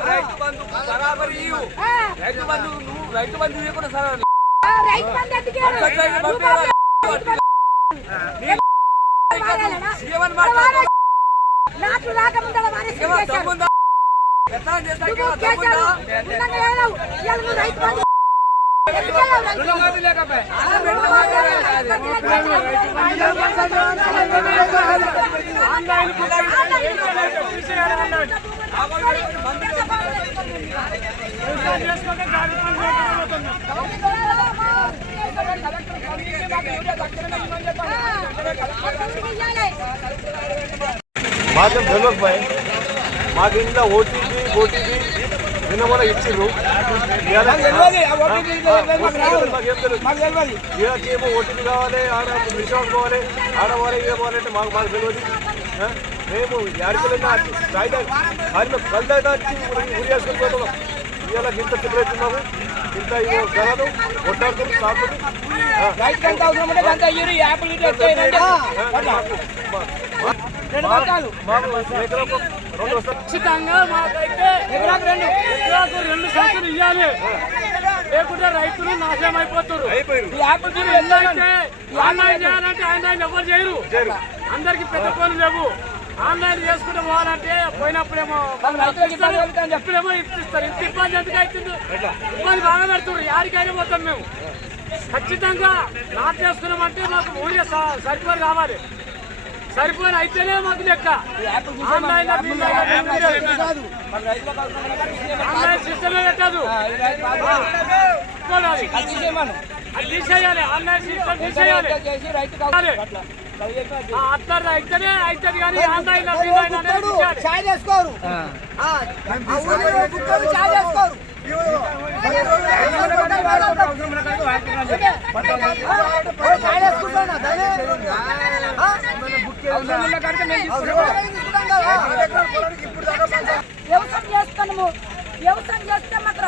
రైతు బంధు బరాబరి రైతు బంధు నువ్వు రైతు బంధు ఇవ్వకుండా సార్ మాకేం తెలియకపోయి మాకు ఇంట్లో ఓటీపీ నిన్న ఇచ్చిర్రు ఏమో ఓటీపీ కావాలి ఆడ రిసార్ట్ పోవాలి ఆడవాలి ఏ పోవాలంటే మాకు తెలియదు మేము యాడికెళ్ళినా కల్దాట వచ్చి ఉరి వేసుకొని పోతాం ఇవాళ ఇంత తిప్పుతున్నాము ఇంత జనాలు కొట్టాడుతుంది సాగుతుంది ఖచ్చితంగా మాకైతే ఎకరాకు 2 సంచులు ఇవ్వాలి, లేకుంటే రైతులు నాశనం అయిపోతారు. ఆన్లైన్ చేయాలంటే ఆన్లైన్ ఎవరు చేయరు, అందరికి పెద్ద పనులు లేవు. ఆన్లైన్ చేసుకుంటే పోవాలంటే పోయినప్పుడేమో ఎప్పుడేమో ఇప్పిస్తారు. ఇంత ఇబ్బంది ఎందుకు అవుతుంది? ఇబ్బంది బాగా పెడుతున్నారు. యాడికైనా పోతాం మేము. ఖచ్చితంగా నాటు చేసుకున్నామంటే మాకు ఊరిగా సరిపోరు కావాలి. సరిపోయిన అయితేనే మాకు లెక్క. ఆన్లైన్ సిస్టమే పెట్టదు, అది తీసేయాలి. ఆన్లైన్ సిస్టమ్ తీసేయాలి. అట్లా అయితేనే అవుతుంది కానీ ఆన్లైన్ చేసుకోరు. వ్యవసాయం చేస్తాము, వ్యవసాయం చేస్తే మాకు